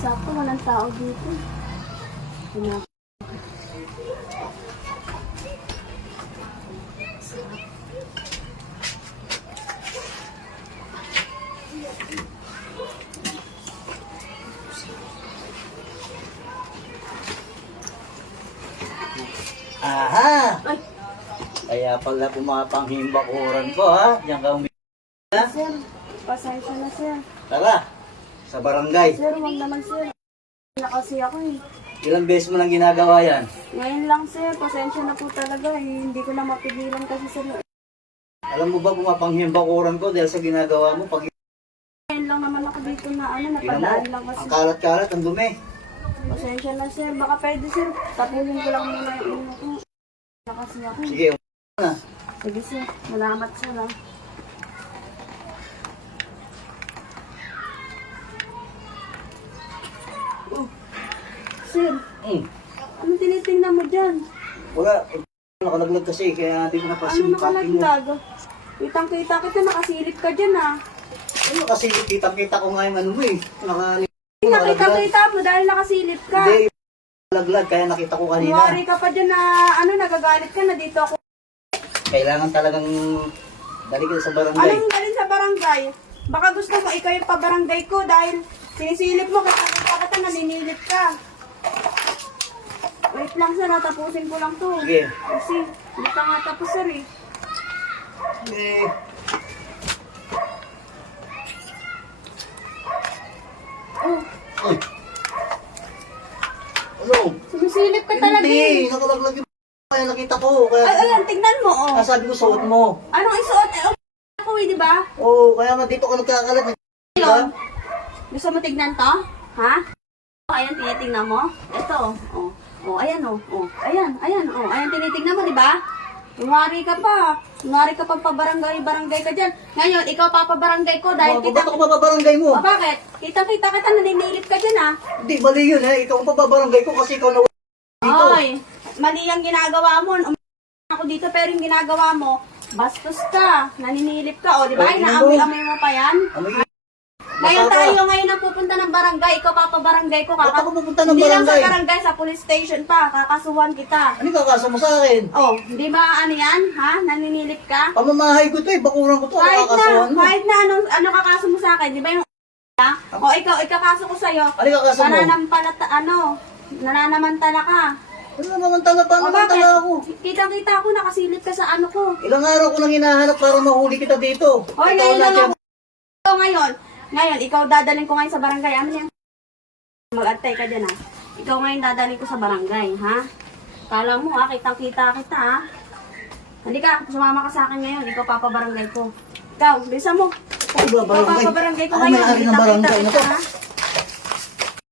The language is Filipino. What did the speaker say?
Sakto, walang tao dito. Aha! Ay, Kaya pala pumapanghimbak-uran ko ha. Diyan ka umiyak. sir, pasensya na sir. Tara, sa barangay. Sir, wag naman sir. Na kasi ako eh. Ilang beses mo nang ginagawa yan? Ngayon lang sir, pasensya na po talaga eh. Hindi ko na mapigilan kasi sir. Alam mo ba pumapanghimbak-uran ko dahil sa ginagawa mo? Pag Ngayon lang naman ako dito na tingnan mo, napadaan lang kasi. ang kalat-kalat, ang dumi. Pasensya na sir, baka pwede sir. Tapunin ko lang muna yung ino ko. Na kasi ako. Sige, na. Sige sir, salamat sir ah. Oh. Sir, ano tinitingnan mo dyan? Wala, nakalaglag kasi kaya hindi ko Ano napasin packing mo. nakalaglag? Kitang-kita kita, nakasilip ka dyan ah. Ano kasi kita-kita ko nga yung ano mo eh. Nakita-kita mo dahil nakasilip ka. Hindi, nakalaglag kaya nakita ko kanina. Kumari ka pa dyan na nagagalit ka na dito ako. Kailangan talagang dali ka sa barangay. Anong galing sa barangay? Baka gusto mo ikaw yung pabarangay ko dahil sinisilip mo kita naninilip ka. Wait lang sir, tapusin ko lang to. Sige. Kasi hindi ka nga tapos sir eh. Eh, Oh, ay. Ano? sumisilip ka talaga Hindi, eh. nakalaglag yung kaya nakita ko. Kaya Ayan, tignan mo oh. sabi ko suot mo. Anong isuot? Ako eh, di ba? Oo, kaya nga dito ka nagkakalat. Di ba? Gusto mo tignan to? Ha? Ayan, tinitingnan mo. Ito, oh. Oh, ayan, oh. Oh, ayan, oh. Ayan, tinitingnan mo, di ba? Kunwari ka pa. Kunwari ka pang pabarangay-barangay ka dyan. Ngayon, ikaw papabarangay ko dahil Ba't ako mababarangay mo? Oh, bakit? Kita-kita kita, naninilip ka dyan, ah. Hindi, mali yun eh. Ikaw ang pababarangay ko kasi ikaw na dito. Ay, mali ang ginagawa mo. Ako dito, pero yung ginagawa mo, bastos ka. Naninilip ka, oh, di ba? Ay, Inaamoy-amoy mo pa yan. Amoy, Ngayon basta ka. tayo ngayon ang pupunta ng barangay. Ikaw papabarangay ko. Ba't ako pupunta ng Hindi lang sa barangay? barangay, sa police station pa. Kakasuhan kita. Ano yung kakasa mo sa akin? Oh, hindi ba ano yan? Ha? Naninilip ka? Pamamahay ko to eh. Bakuran ko to. Kakasuhan mo. Kahit na ano kakaso mo sa akin, di ba yung o ikaw, ikakaso ko sa'yo. Ano yung kakasa mo? Nananamantala ka. Ano naman tala? Paano O naman bakit? tala ako? Kita-kita ako, nakasilip ka sa ano ko. Ilang araw ko nang hinahanap para mahuli kita dito. Hoy, Ikaw ngayon na lang siya. ako. So, ngayon, ikaw dadalhin ko ngayon sa barangay. Ano yan? Mag-antay ka dyan, ha? Ikaw ngayon dadalhin ko sa barangay, ha? Kala mo, ha? Kitang-kita kita, ha? Halika, sumama ka sa akin ngayon. Ikaw papabarangay ko. Ikaw, bisa mo. Ay, Ikaw barangay. papabarangay ko Ako ngayon. may-ari ng barangay na to. Ha?